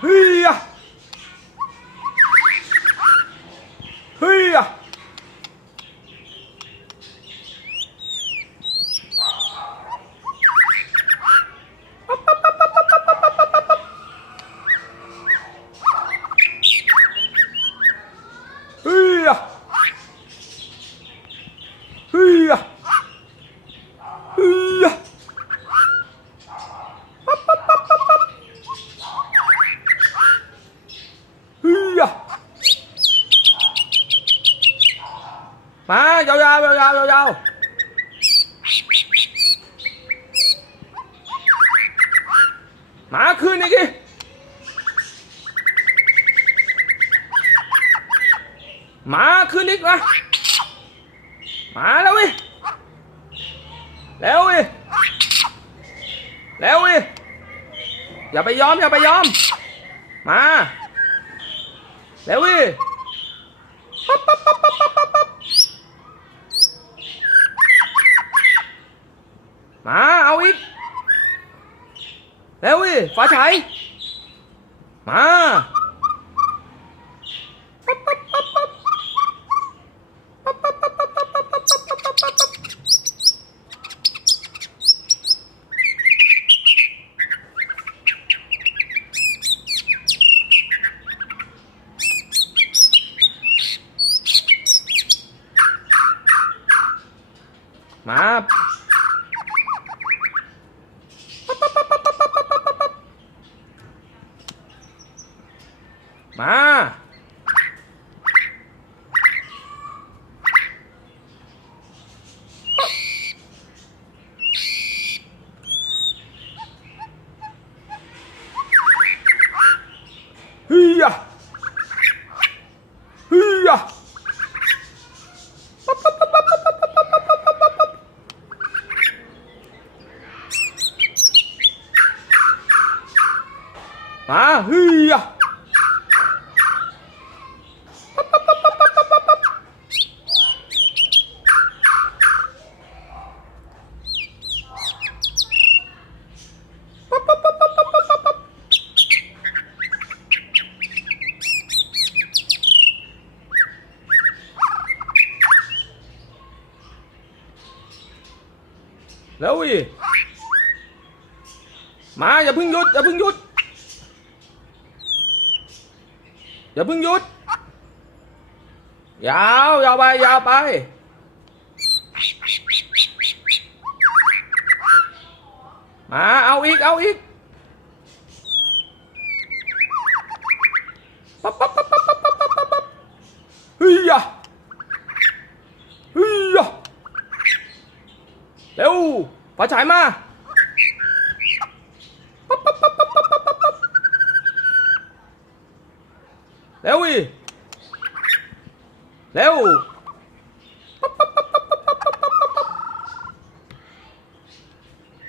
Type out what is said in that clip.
嘿呀。嘿呀。 ยาวยาวยาวยาวยาวมาขึ้นอีกทีมาขึ้นอีกมามาแล้ววิแล้ววิแล้ววิอย่าไปยอมอย่าไปยอม มาแล้ววิปั๊บปั๊บปั๊บปั๊บปั๊บปั๊บปั๊บ มาเอาอีกแล้วเวิฟ้าฉายมาปั๊บ มา เฮียเฮียมาเฮีย แล้วอีมาอย่าพึ่งหยุดอย่าพึ่งหยุดอย่าพึ่งหยุดยาวยาวไปยาวไปมาเอาอีกเอาอีกปั๊บปั๊บปั๊บปั๊บปั๊บปั๊บปั๊บเฮีย เร็วฝาฉายมาเร็วอีเร็ว